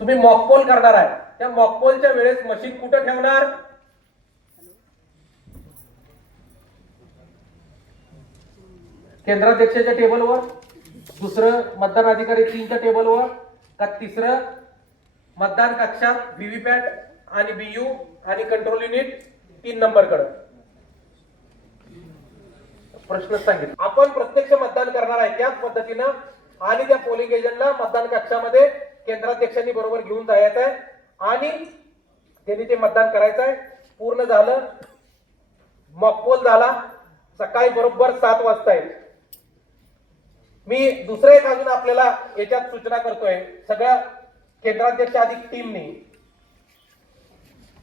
तुम्ही मॉकपोल करणार आहे. त्या मॉकपोलच्या वेळेस मशीन कुठं ठेवणार? केंद्राध्यक्षाच्या टेबलवर दुसरं मतदान अधिकारी तीनच्या टेबलवर का तिसरं मतदान कक्षात व्हीव्हीपॅट आणि बीयू आणि कंट्रोल युनिट तीन नंबरकडे प्रश्न सांगितलं. आपण प्रत्यक्ष मतदान करणार आहे त्याच पद्धतीनं आणि त्या पोलिंग एजंटला मतदान कक्षामध्ये केंद्राध्यक्षांनी बरोबर घेऊन जायचं आहे आणि त्यांनी ते मतदान करायचं आहे पूर्ण झालं. मॉकपोल झाला. सकाळी बरोबर सात वाजता आहे मी दुसरं एक अजून आपल्याला याच्यात सूचना करतोय. सगळ्या केंद्राध्यक्ष अधिक टीमनी.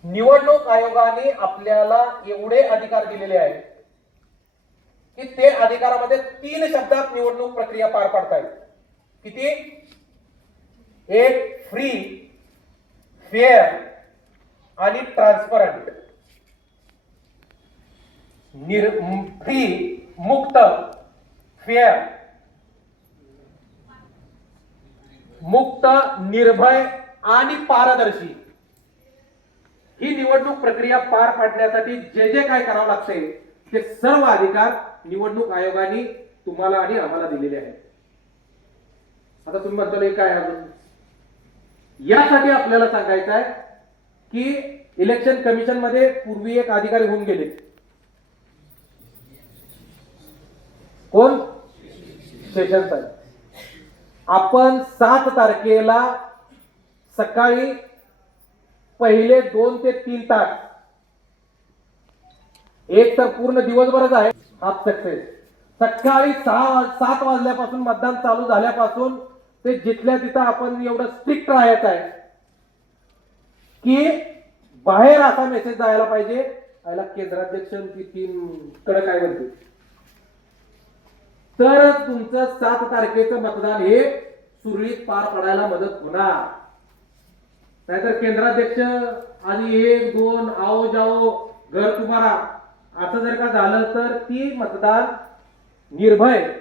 निवडणूक आयोगाने आपल्याला एवढे अधिकार दिलेले आहेत की ते अधिकारामध्ये तीन शब्दात निवडणूक प्रक्रिया पार पाडतायत. किती? एक फ्री फेअर आणि ट्रान्सपरंट निर फ्री मुक्त फेअर मुक्त निर्भय आणि पारदर्शी. ही निवडणूक प्रक्रिया पार पाडण्यासाठी जे जे काय करावं लागते ते सर्व अधिकार निवडणूक आयोगाने तुम्हाला आणि आम्हाला दिलेले आहेत. आता तुम्ही म्हणतो काय अजून? यासाठी आपल्याला सांगायचं आहे की इलेक्शन कमिशनमध्ये पूर्वी एक अधिकारी होऊन गेले. कोण? सेशन साहेब. आपण सात तारखेला सकाळी पहिले दोन ते तीन तास एक तर पूर्ण दिवसभरच आहे हाफ सक्सेस सकाळी सहा सात वाजल्यापासून मतदान चालू झाल्यापासून ते जिथल्या तिथं आपण एवढं स्ट्रिक्ट राहायचं आहे की बाहेर असा मेसेज जायला पाहिजे याला केंद्राध्यक्ष तीन कडे काय म्हणते? तर तुमचं सात तारखेचं मतदान हे सुरळीत पार पडायला मदत होणार. नाहीतर केंद्राध्यक्ष आणि एक दोन आओ जाओ घर तुम्हाला. असं जर का झालं तर ती मतदान निर्भय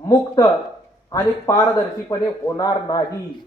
मुक्त आणि पारदर्शीपणे होणार नाही.